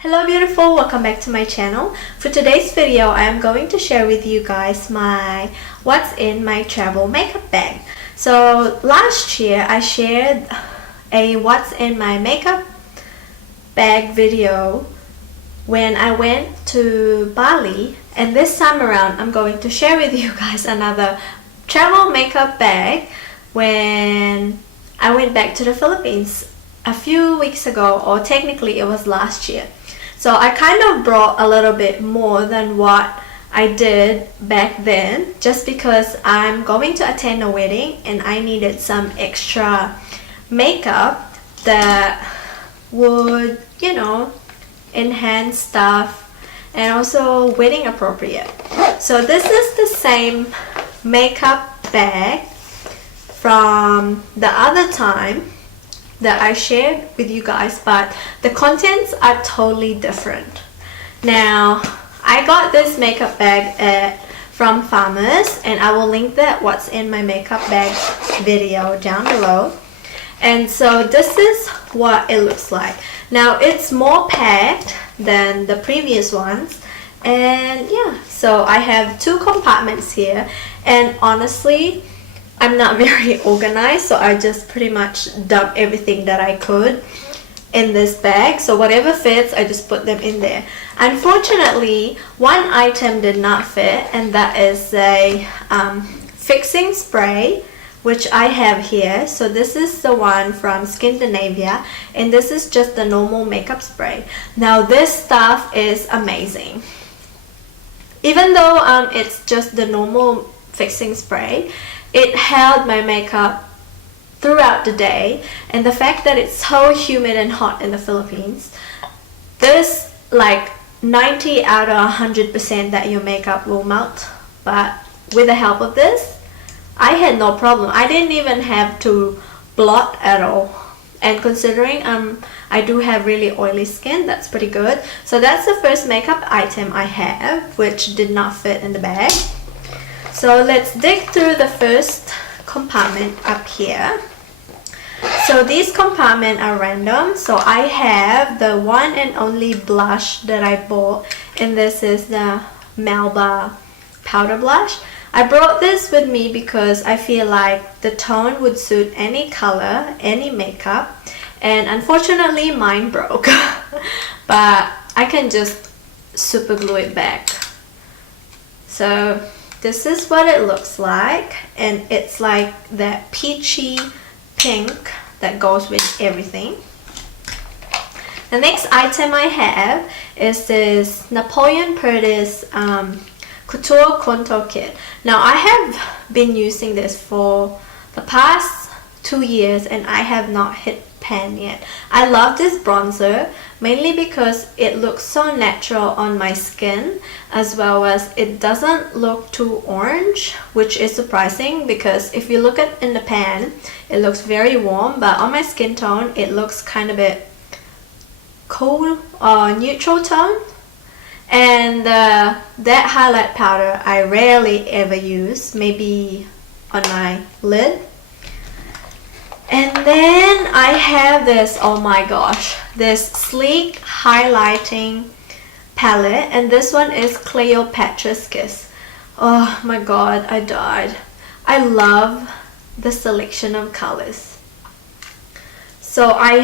Hello beautiful, welcome back to my channel. For today's video, I am going to share with you guys my what's in my travel makeup bag. So last year I shared a what's in my makeup bag video when I went to Bali, and this time around I'm going to share with you guys another travel makeup bag when I went back to the Philippines a few weeks ago, or technically it was last year. So I kind of brought a little bit more than what I did back then, just because I'm going to attend a wedding and I needed some extra makeup that would, enhance stuff and also wedding appropriate. So this is the same makeup bag from the other time that I shared with you guys, but the contents are totally different. Now, I got this makeup bag from Farmers, and I will link that what's in my makeup bag video down below. And so this is what it looks like. Now, it's more packed than the previous ones, and yeah, so I have two compartments here, and honestly I'm not very organized, so I just pretty much dumped everything that I could in this bag. So whatever fits, I just put them in there. Unfortunately, one item did not fit, and that is a fixing spray, which I have here. So this is the one from Scandinavia, and this is just the normal makeup spray. Now this stuff is amazing. Even though it's just the normal fixing spray, it held my makeup throughout the day, and the fact that it's so humid and hot in the Philippines, this like 90 out of 100% that your makeup will melt. But with the help of this, I had no problem. I didn't even have to blot at all, and considering I do have really oily skin, that's pretty good. So that's the first makeup item I have, which did not fit in the bag. So let's dig through the first compartment up here. So these compartments are random. So I have the one and only blush that I bought, and this is the Melba powder blush. I brought this with me because I feel like the tone would suit any color, any makeup, and unfortunately mine broke. But I can just super glue it back. So this is what it looks like, and it's like that peachy pink that goes with everything. The next item I have is this Napoleon Perdis Couture Contour Kit. Now I have been using this for the past 2 years, and I have not hit pan yet. I love this bronzer mainly because it looks so natural on my skin, as well as it doesn't look too orange, which is surprising because if you look at in the pan, it looks very warm, but on my skin tone it looks kind of a bit cool or neutral tone. And that highlight powder I rarely ever use, maybe on my lid. And then I have this, oh my gosh, this sleek highlighting palette, and this one is Cleopatra's Kiss. Oh my god, I died. I love the selection of colors. So I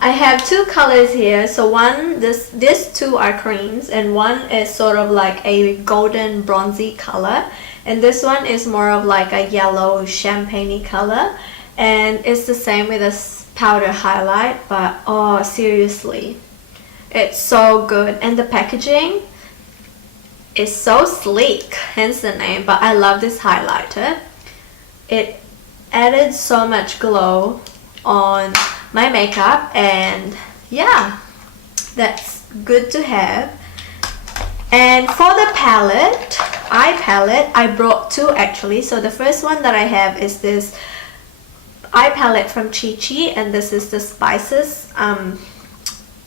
have two colors here. So one, these two are creams, and one is sort of like a golden bronzy color, and this one is more of like a yellow champagne color, and it's the same with this powder highlight. But oh, seriously, it's so good, and the packaging is so sleek, hence the name. But I love this highlighter. It added so much glow on my makeup, and yeah, that's good to have. And for the eye palette, I brought two actually. So the first one that I have is this eye palette from Chi Chi, and this is the Spices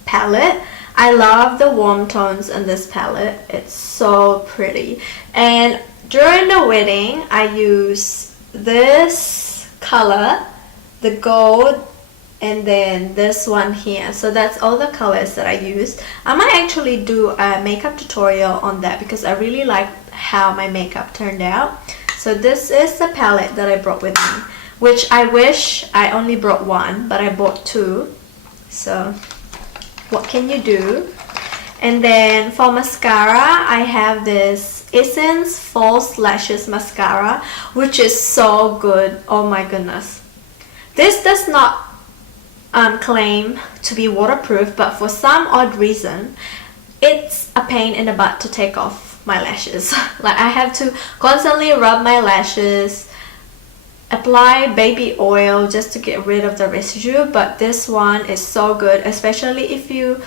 palette. I love the warm tones in this palette. It's so pretty. And during the wedding, I used this color, the gold and then this one here. So that's all the colors that I used. I might actually do a makeup tutorial on that because I really like how my makeup turned out. So this is the palette that I brought with me, which I wish I only brought one, but I bought two. So what can you do? And then for mascara, I have this Essence False Lashes Mascara, which is so good. Oh my goodness. This does not claim to be waterproof, but for some odd reason, it's a pain in the butt to take off my lashes. Like I have to constantly rub my lashes, apply baby oil just to get rid of the residue, but this one is so good, especially if you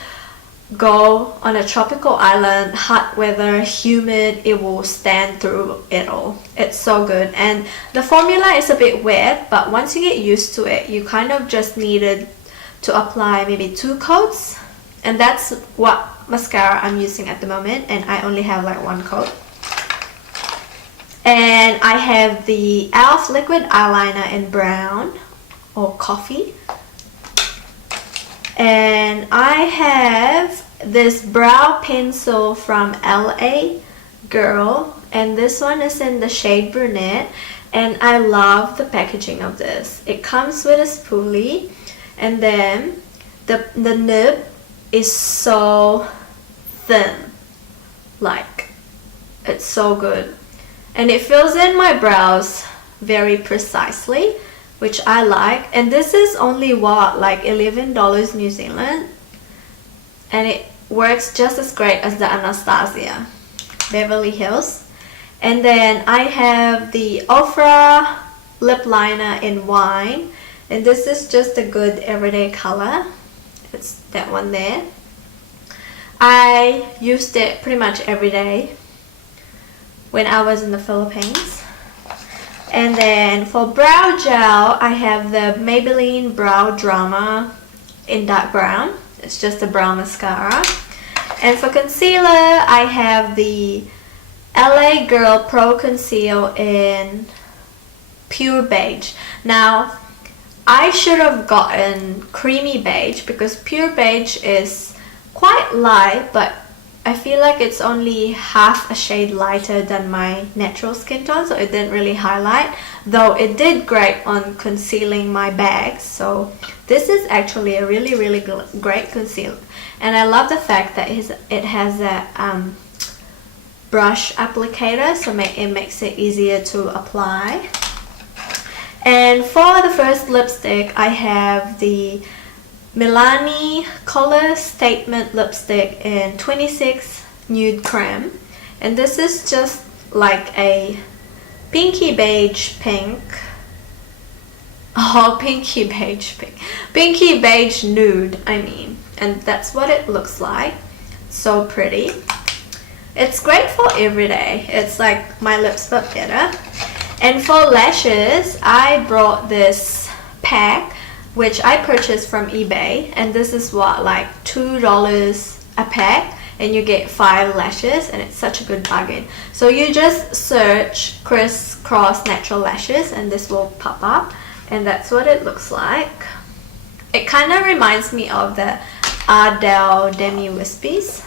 go on a tropical island, hot weather, humid, it will stand through it all. It's so good, and the formula is a bit wet, but once you get used to it, you kind of just needed to apply maybe 2 coats, and that's what mascara I'm using at the moment, and I only have like 1 coat. And I have the e.l.f. liquid eyeliner in brown or coffee. And I have this brow pencil from LA Girl, and this one is in the shade brunette, and I love the packaging of this. It comes with a spoolie, and then the nib is so thin, like it's so good, and it fills in my brows very precisely, which I like. And this is only what, like $11 New Zealand, and it works just as great as the Anastasia Beverly Hills. And then I have the Ofra lip liner in wine, and this is just a good everyday color. It's that one there. I used it pretty much every day when I was in the Philippines. And then for brow gel, I have the Maybelline Brow Drama in dark brown. It's just a brown mascara. And for concealer, I have the LA Girl Pro Conceal in pure beige. Now, I should have gotten creamy beige because pure beige is quite light, but I feel like it's only half a shade lighter than my natural skin tone, so it didn't really highlight, though it did great on concealing my bags. So this is actually a really great concealer, and I love the fact that it has a brush applicator, so it makes it easier to apply. And for the first lipstick, I have the Milani Color Statement lipstick in 26 Nude Creme, and this is just like a pinky beige pink. Oh, pinky beige pink. Pinky beige nude, I mean. And that's what it looks like. So pretty. It's great for everyday. It's like my lips but better. And for lashes, I brought this pack, which I purchased from eBay, and this is what, like $2 a pack, and you get 5 lashes, and it's such a good bargain. So you just search crisscross natural lashes and this will pop up, and that's what it looks like. It kind of reminds me of the Ardell Demi Wispies.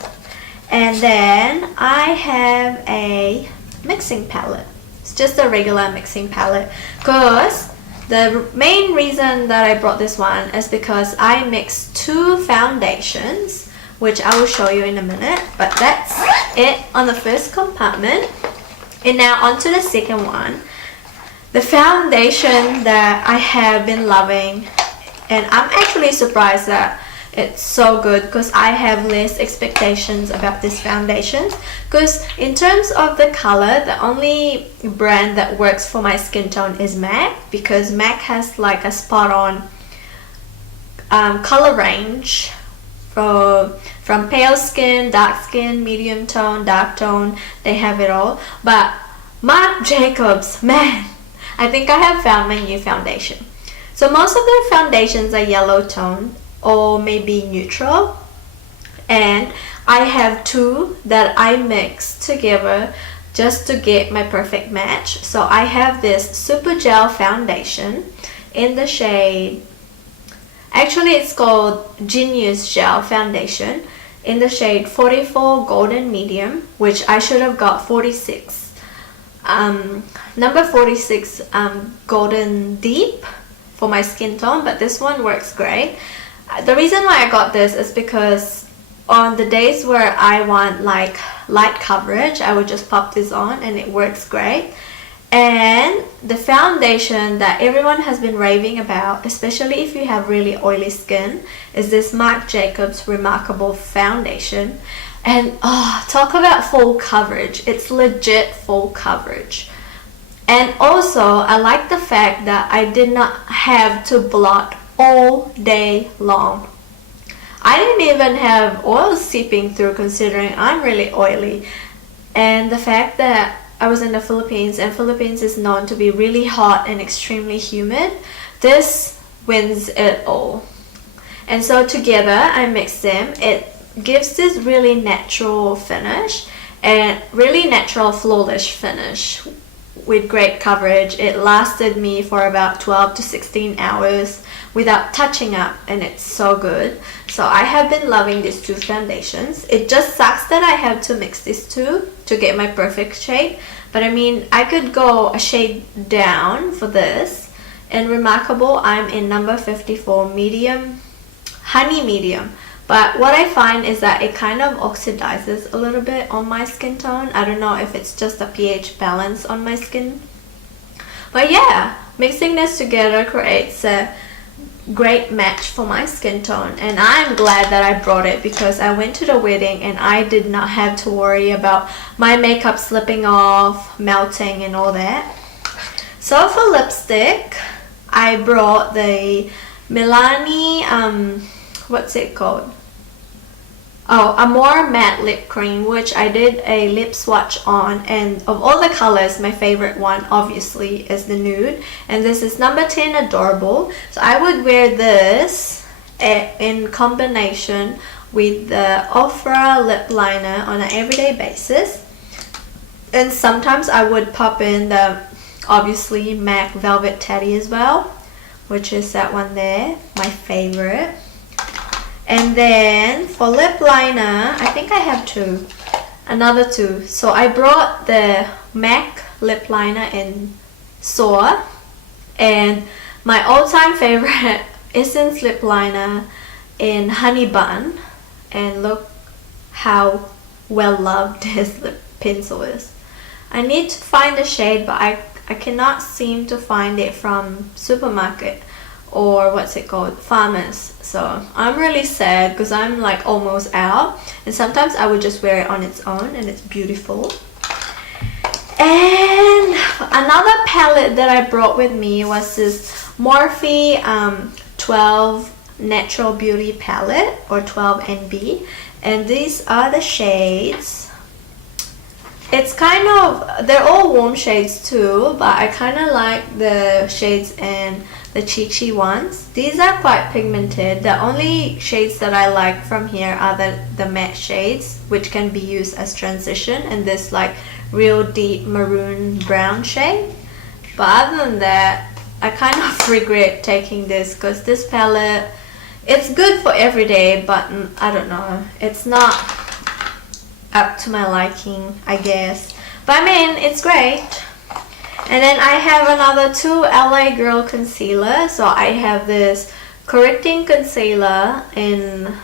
And then I have a mixing palette. It's just a regular mixing palette, because the main reason that I brought this one is because I mixed 2 foundations, which I will show you in a minute, but that's it on the first compartment. And now onto the second one, the foundation that I have been loving, and I'm actually surprised that it's so good because I have less expectations about this foundation, because in terms of the color, the only brand that works for my skin tone is MAC, because MAC has like a spot on color range from pale skin, dark skin, medium tone, dark tone. They have it all. But Marc Jacobs, man, I think I have found my new foundation. So most of their foundations are yellow tone or maybe neutral, and I have 2 that I mix together just to get my perfect match. So I have this Super Gel foundation in the shade Actually, it's called Genius Gel Foundation in the shade 44 Golden Medium, which I should have got 46. Number 46 Golden Deep for my skin tone, but this one works great. The reason why I got this is because on the days where I want like light coverage, I would just pop this on and it works great. And the foundation that everyone has been raving about, especially if you have really oily skin, is this Marc Jacobs Remarkable Foundation. And talk about full coverage. It's legit full coverage. And also, I like the fact that I did not have to blot all day long. I didn't even have oil seeping through, considering I'm really oily. And the fact that I was in the Philippines, and Philippines is known to be really hot and extremely humid, this wins it all. And so together I mix them. It gives this really natural finish and really natural flawless finish with great coverage. It lasted me for about 12 to 16 hours without touching up, and it's so good. So I have been loving these two foundations. It just sucks that I have to mix these two to get my perfect shade, but I mean, I could go a shade down for this. In Remarkable, I'm in number 54 medium, honey medium. But what I find is that it kind of oxidizes a little bit on my skin tone. I don't know if it's just a pH balance on my skin. But yeah, mixing this together creates a great match for my skin tone, and I'm glad that I brought it because I went to the wedding and I did not have to worry about my makeup slipping off, melting and all that. So for lipstick, I brought the Milani, what's it called? Oh, Amore Matte Lip Cream, which I did a lip swatch on, and of all the colors, my favorite one obviously is the nude, and this is number 10 Adorable. So I would wear this in combination with the Ofra lip liner on an everyday basis, and sometimes I would pop in the obviously MAC Velvet Teddy as well, which is that one there, my favorite. And then for lip liner, I think I have another two. So I brought the MAC lip liner in Soar, and my all-time favorite Essence lip liner in Honey Bun. And look how well loved this lip pencil is. I need to find the shade, but I cannot seem to find it from supermarket or what's it called, Farmers. So I'm really sad because I'm like almost out, and sometimes I would just wear it on its own and it's beautiful. And another palette that I brought with me was this Morphe 12 Natural Beauty palette, or 12 NB, and these are the shades. It's kind of, they're all warm shades too, but I kind of like the shades in the Chi ones. These are quite pigmented. The only shades that I like from here are the matte shades, which can be used as transition, and this like real deep maroon brown shade. But other than that, I kind of regret taking this because this palette, it's good for every day, but I don't know, it's not up to my liking, I guess. But I mean, it's great. And then I have another two LA Girl concealer. So I have this correcting concealer in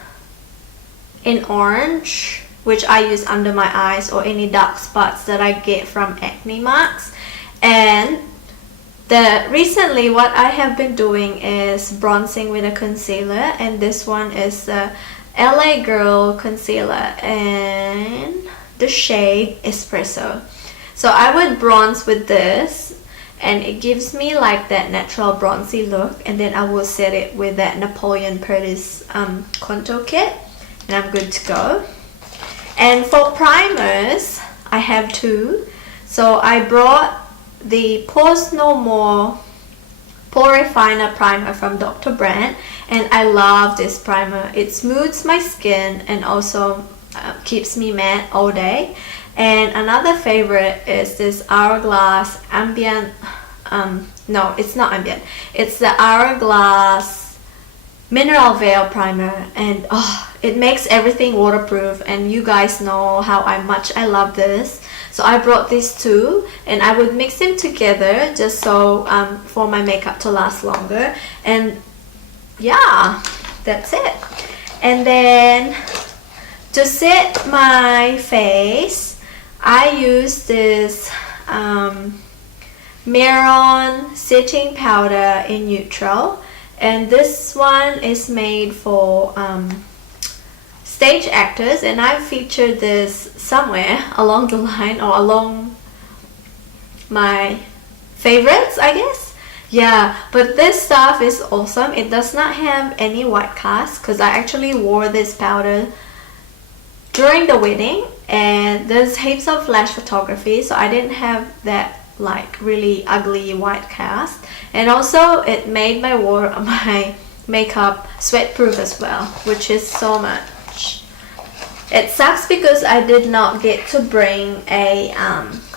orange, which I use under my eyes or any dark spots that I get from acne marks. And recently what I have been doing is bronzing with a concealer, and this one is the LA Girl concealer and the shade Espresso. So I would bronze with this, and it gives me like that natural bronzy look, and then I will set it with that Napoleon Perdis contour kit, and I'm good to go. And for primers, I have two. So I brought the Pores No More Pore Refiner primer from Dr. Brandt, and I love this primer. It smooths my skin and also keeps me matte all day. And another favorite is this Hourglass Ambient, no, it's not Ambient, it's the Hourglass mineral veil primer, and it makes everything waterproof, and you guys know how much I love this. So I brought these two, and I would mix them together just so for my makeup to last longer. And yeah, that's it. And then to set my face, I use this Maron setting powder in neutral, and this one is made for stage actors, and I've featured this somewhere along the line or along my favorites, I guess. Yeah, but this stuff is awesome. It does not have any white cast because I actually wore this powder during the wedding, and there's heaps of flash photography, so I didn't have that like really ugly white cast. And also it made my makeup sweat proof as well, which is so much. It sucks because I did not get to bring a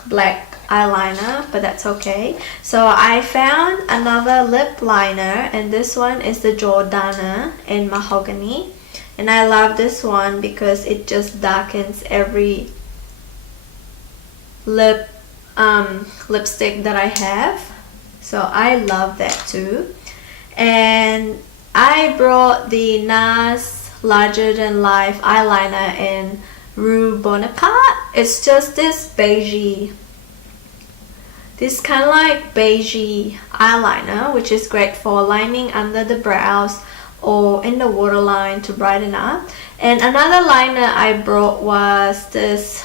black eyeliner, but that's okay. So I found another lip liner, and this one is the Jordana in mahogany, and I love this one because it just darkens every lipstick that I have, so I love that too. And I brought the NARS Larger Than Life eyeliner in Rue Bonaparte. It's just this beigey, this kind of like beigey eyeliner, which is great for lining under the brows or in the waterline to brighten up. And another liner I brought was this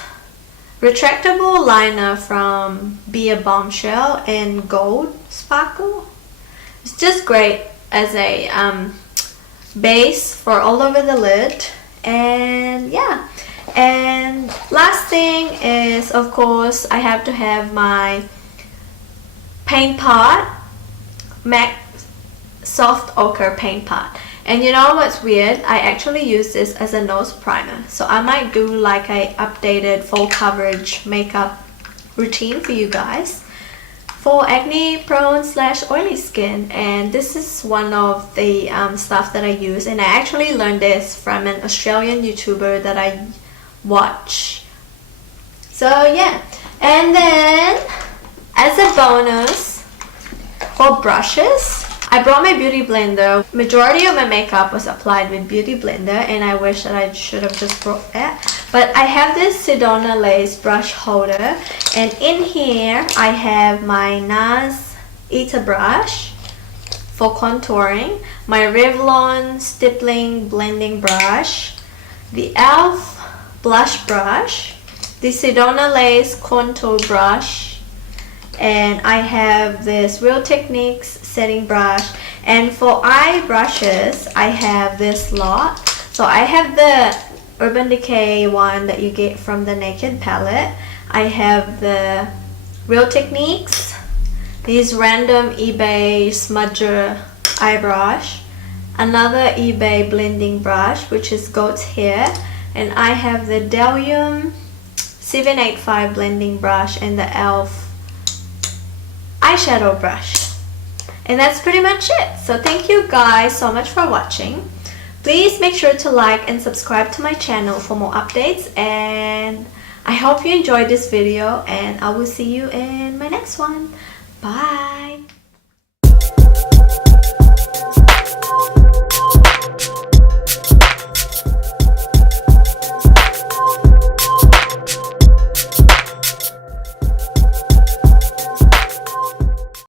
retractable liner from Be a Bombshell in Gold Sparkle. It's just great as a base for all over the lid. And yeah, and last thing is, of course, I have to have my paint pot, MAC Soft Ochre paint pot. And you know what's weird? I actually use this as a nose primer. So I might do like a updated full coverage makeup routine for you guys for acne prone / oily skin. And this is one of the stuff that I use. And I actually learned this from an Australian YouTuber that I watch. So yeah. And then as a bonus for brushes, I brought my beauty blender. Majority of my makeup was applied with beauty blender, and I wish that I should have just brought that. But I have this Sedona Lace brush holder, and in here I have my NARS Eta brush for contouring, my Revlon stippling blending brush, the e.l.f. blush brush, the Sedona Lace contour brush, and I have this Real Techniques setting brush. And for eye brushes, I have this lot. So I have the Urban Decay one that you get from the Naked palette. I have the Real Techniques, these random eBay smudger eye brush, another eBay blending brush, which is goat's hair, and I have the Delium 785 blending brush and the e.l.f. eyeshadow brush. And that's pretty much it. So thank you guys so much for watching. Please make sure to like and subscribe to my channel for more updates, and I hope you enjoyed this video, and I will see you in my next one. Bye.